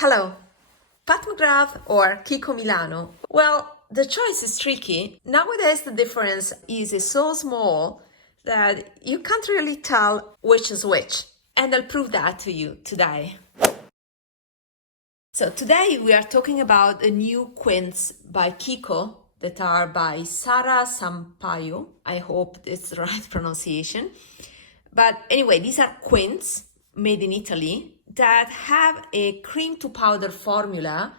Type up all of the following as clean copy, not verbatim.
Hello, Pat McGrath or KIKO Milano? Well, the choice is tricky. Nowadays, the difference is so small that you can't really tell which is which. And I'll prove that to you today. So today we are talking about the new quints by KIKO that are by Sara Pampaio. I hope it's the right pronunciation. But anyway, these are quints made in Italy that have a cream to powder formula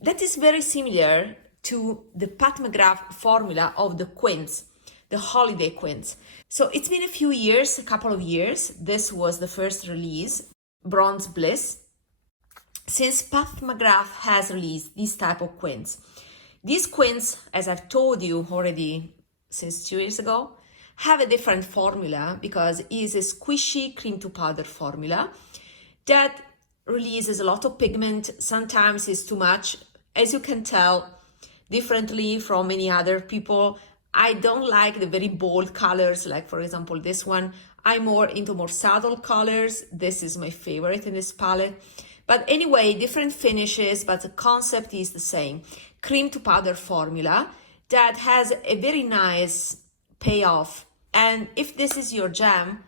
that is very similar to the Pat McGrath formula of the quints, the holiday quints. So it's been a couple of years. This was the first release, Bronze Bliss, since Pat McGrath has released this type of quints. These quints, as I've told you already since 2 years ago, have a different formula because it is a squishy cream to powder formula that releases a lot of pigment. Sometimes it's too much. As you can tell, differently from many other people, I don't like the very bold colors, like for example this one. I'm more into more subtle colors. This is my favorite in this palette. But anyway, different finishes, but the concept is the same. Cream to powder formula that has a very nice payoff. And if this is your jam,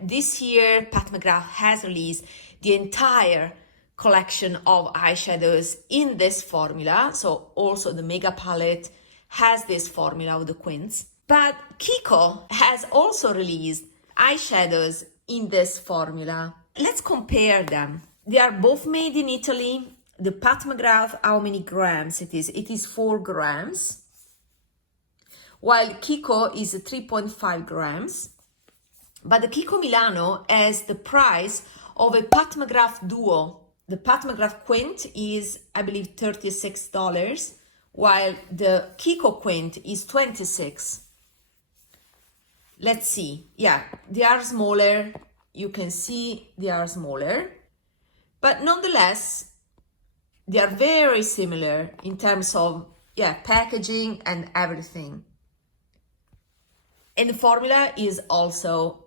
this year Pat McGrath has released the entire collection of eyeshadows in this formula. So also the mega palette has this formula of the quints. But KIKO has also released eyeshadows in this formula. Let's compare them. They are both made in Italy. The Pat McGrath, how many grams it is? It is 4 grams. While KIKO is 3.5 grams. But the KIKO Milano has the price of a Pat McGrath duo. The Pat McGrath quint is, I believe, $36, while the KIKO quint is $26. Let's see. Yeah, they are smaller. You can see they are smaller. But nonetheless, they are very similar in terms of, packaging and everything. And the formula is also,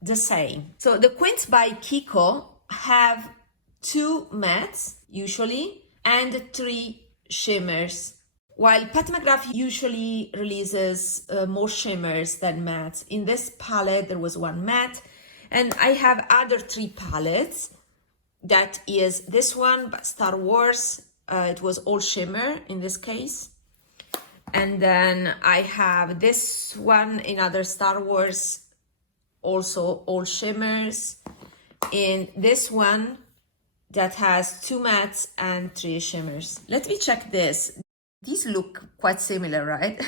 the same. So the quints by KIKO have 2 mattes, usually, and 3 shimmers. While Pat McGrath usually releases more shimmers than mattes. In this palette, there was 1 matte. And I have other 3 palettes. That is this one, Star Wars. It was all shimmer in this case. And then I have this one, another Star Wars, also all shimmers. And this one that has 2 mattes and 3 shimmers. Let me check this. These look quite similar, right?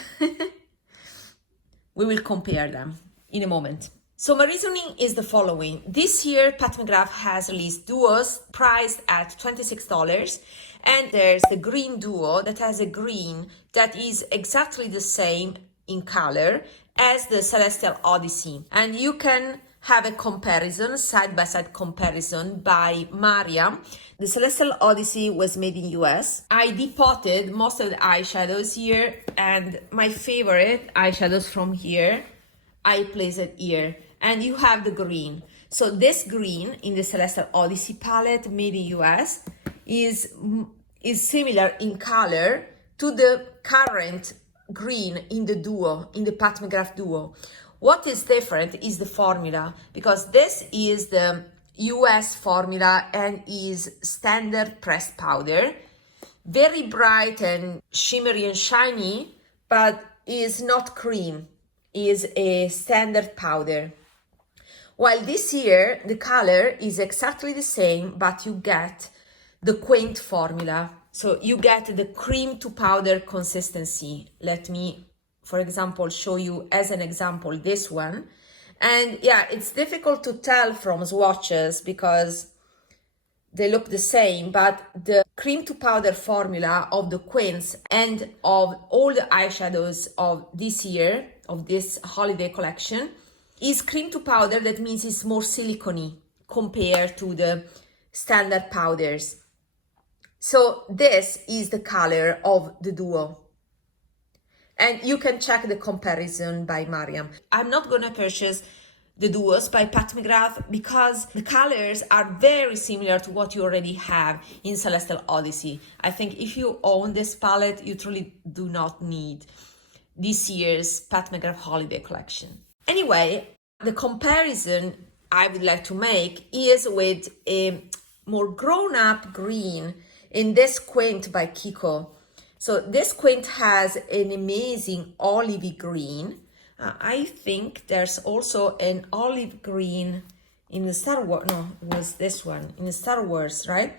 We will compare them in a moment. So my reasoning is the following. This year, Pat McGrath has released duos priced at $26. And there's the green duo that has a green that is exactly the same in color as the Celestial Odyssey. And you can have a comparison, side-by-side comparison by Mariam. The Celestial Odyssey was made in US. I depotted most of the eyeshadows here, and my favorite eyeshadows from here, I place it here. And you have the green. So this green in the Celestial Odyssey palette made in US is similar in color to the current green in the duo, in the Pat McGrath duo. What is different is the formula, because this is the US formula and is standard pressed powder. Very bright and shimmery and shiny, but is not cream, is a standard powder. While this year, the color is exactly the same, but you get the quint formula. So you get the cream to powder consistency. Let me, for example, show you as an example this one. And it's difficult to tell from swatches because they look the same, but the cream to powder formula of the quints and of all the eyeshadows of this year, of this holiday collection, is cream to powder. That means it's more silicone compared to the standard powders. So this is the color of the duo. And you can check the comparison by Mariam. I'm not going to purchase the Duos by Pat McGrath because the colors are very similar to what you already have in Celestial Odyssey. I think if you own this palette, you truly do not need this year's Pat McGrath Holiday Collection. Anyway, the comparison I would like to make is with a more grown-up green in this quint by KIKO. So this quint has an amazing olivey green. I think there's also an olive green in the Star Wars. No, it was this one in the Star Wars, right?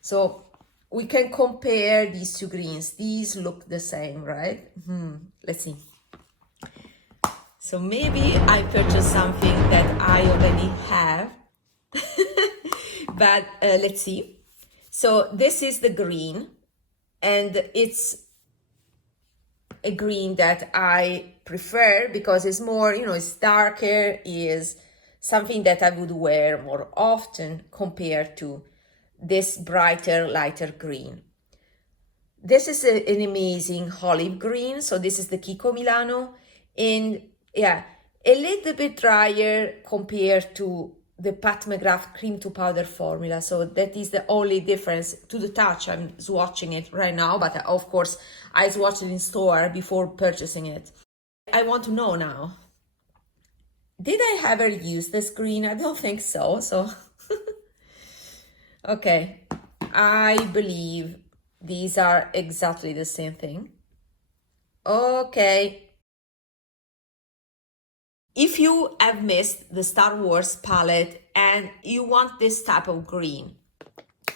So we can compare these two greens. These look the same, right? Let's see. So maybe I purchased something that I already have. But let's see. So this is the green, and it's a green that I prefer because it's more, it's darker, is something that I would wear more often compared to this brighter, lighter green. This is an amazing olive green. So this is the KIKO Milano, and yeah, a little bit drier compared to the Pat McGrath cream to powder formula. So that is the only difference to the touch. I'm swatching it right now, but of course I swatched it in store before purchasing it. I want to know now, did I ever use this green? I don't think so. Okay, I believe these are exactly the same thing. Okay. If you have missed the Star Wars palette and you want this type of green,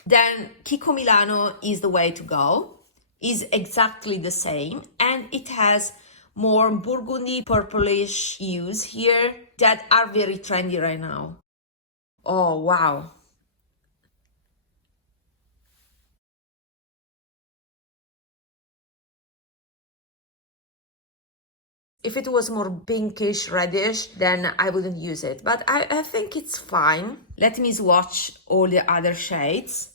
then KIKO Milano is the way to go. It's exactly the same, and it has more burgundy purplish hues here that are very trendy right now. Oh, wow. If it was more pinkish, reddish, then I wouldn't use it. But I think it's fine. Let me swatch all the other shades.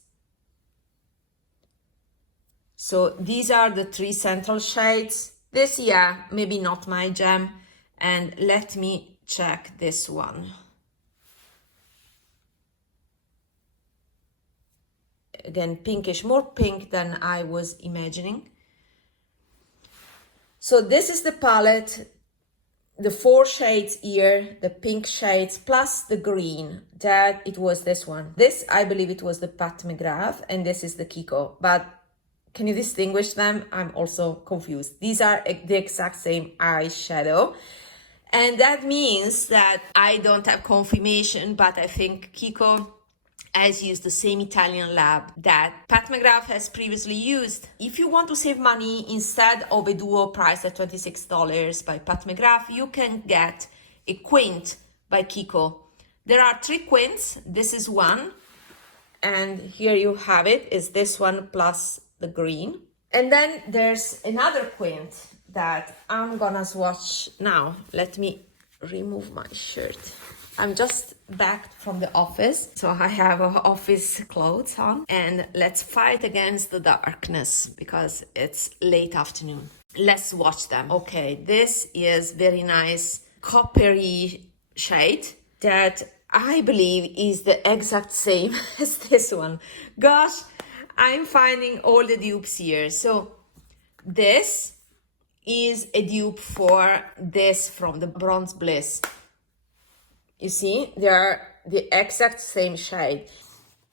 So these are the three central shades. This, yeah, maybe not my jam. And let me check this one. Again, pinkish, more pink than I was imagining. So this is the palette, the 4 shades here, the pink shades, plus the green, that it was this one. This, I believe it was the Pat McGrath, and this is the KIKO. But can you distinguish them? I'm also confused. These are the exact same eyeshadow. And that means that I don't have confirmation, but I think KIKO has used the same Italian lab that Pat McGrath has previously used. If you want to save money, instead of a duo priced at $26 by Pat McGrath, you can get a quint by KIKO. There are 3 quints. This is one. And here you have it, is this one plus the green. And then there's another quint that I'm gonna swatch now. Let me remove my shirt. I'm just back from the office, so I have office clothes on, and let's fight against the darkness because it's late afternoon. Let's watch them. Okay, this is very nice coppery shade that I believe is the exact same as this one. Gosh, I'm finding all the dupes here. So this is a dupe for this from the Bronze Bliss. You see, they are the exact same shade.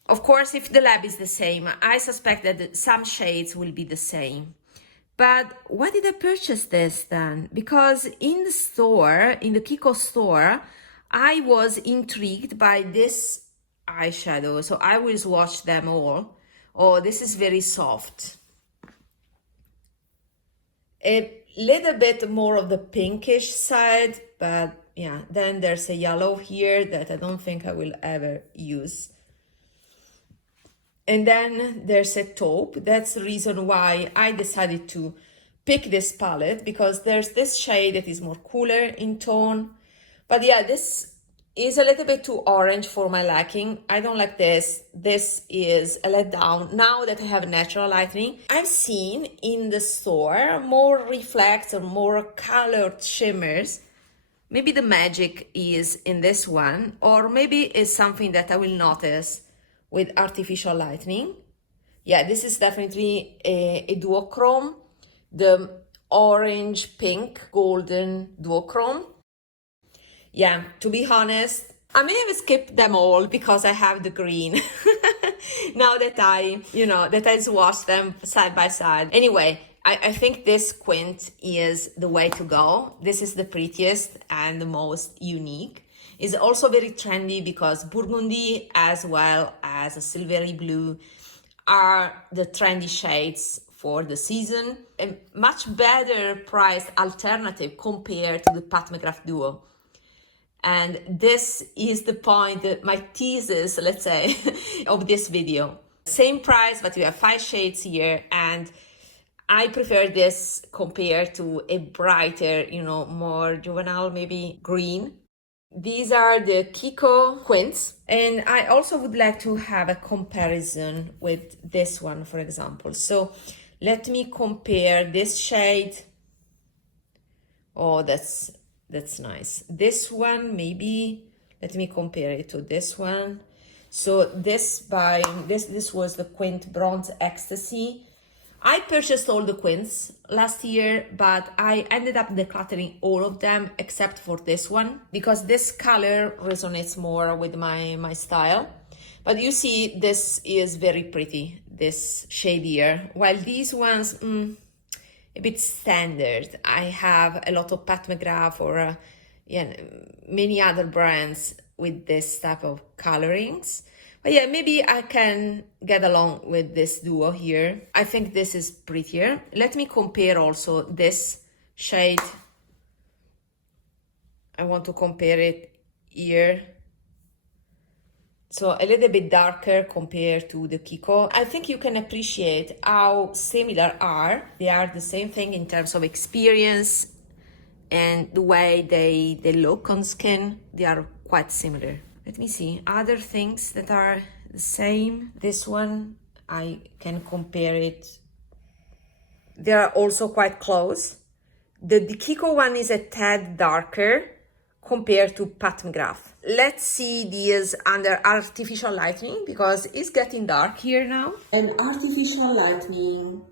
Of course, if the lab is the same, I suspect that some shades will be the same. But why did I purchase this then? Because in the store, in the KIKO store, I was intrigued by this eyeshadow. So I will swatch them all. Oh, this is very soft. A little bit more of the pinkish side, but yeah, then there's a yellow here that I don't think I will ever use. And then there's a taupe. That's the reason why I decided to pick this palette, because there's this shade that is more cooler in tone. But yeah, this is a little bit too orange for my liking. I don't like this. This is a letdown. Now that I have natural lighting, I've seen in the store more reflects or more colored shimmers Maybe the magic is in this one, or maybe it's something that I will notice with artificial lighting. Yeah, this is definitely a duochrome, the orange, pink, golden duochrome. Yeah, to be honest, I may have skipped them all because I have the green. Now that I swatch them side by side. Anyway, I think this quint is the way to go. This is the prettiest and the most unique. It's also very trendy because burgundy as well as a silvery blue are the trendy shades for the season. A much better priced alternative compared to the Pat McGrath Duo. And this is the point, my thesis, let's say, of this video. Same price, but you have 5 shades here, and I prefer this compared to a brighter, more juvenile, maybe green. These are the KIKO Quints, and I also would like to have a comparison with this one, for example. So let me compare this shade. Oh, that's nice. This one, maybe, let me compare it to this one. So this was the Quint Bronze Ecstasy. I purchased all the quints last year, but I ended up decluttering all of them except for this one because this color resonates more with my style. But you see, this is very pretty, this shade here, while these ones, a bit standard. I have a lot of Pat McGrath or many other brands with this type of colorings. But yeah, maybe I can get along with this duo here. I think this is prettier. Let me compare also this shade. I want to compare it here. So a little bit darker compared to the KIKO. I think you can appreciate how similar they are the same thing in terms of experience and the way they look on skin. They are quite similar. Let me see other things that are the same. This one, I can compare it. They are also quite close. The KIKO one is a tad darker compared to Pat McGrath. Let's see these under artificial lighting because it's getting dark here now. And artificial lighting.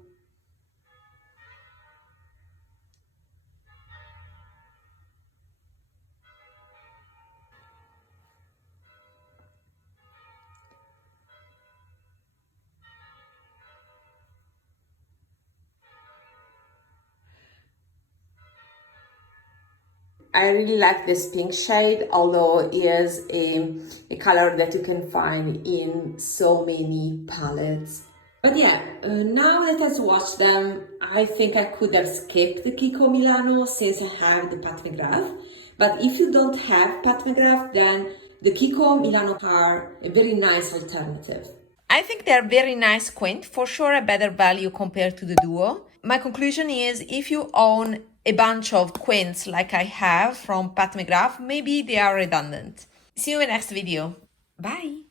I really like this pink shade, although it is a color that you can find in so many palettes. But yeah, now that I've swatched them, I think I could have skipped the KIKO Milano since I have the Pat McGrath. But if you don't have Pat McGrath, then the KIKO Milano are a very nice alternative. I think they're very nice quint, for sure a better value compared to the duo. My conclusion is if you own a bunch of quints like I have from Pat McGrath, maybe they are redundant. See you in the next video. Bye!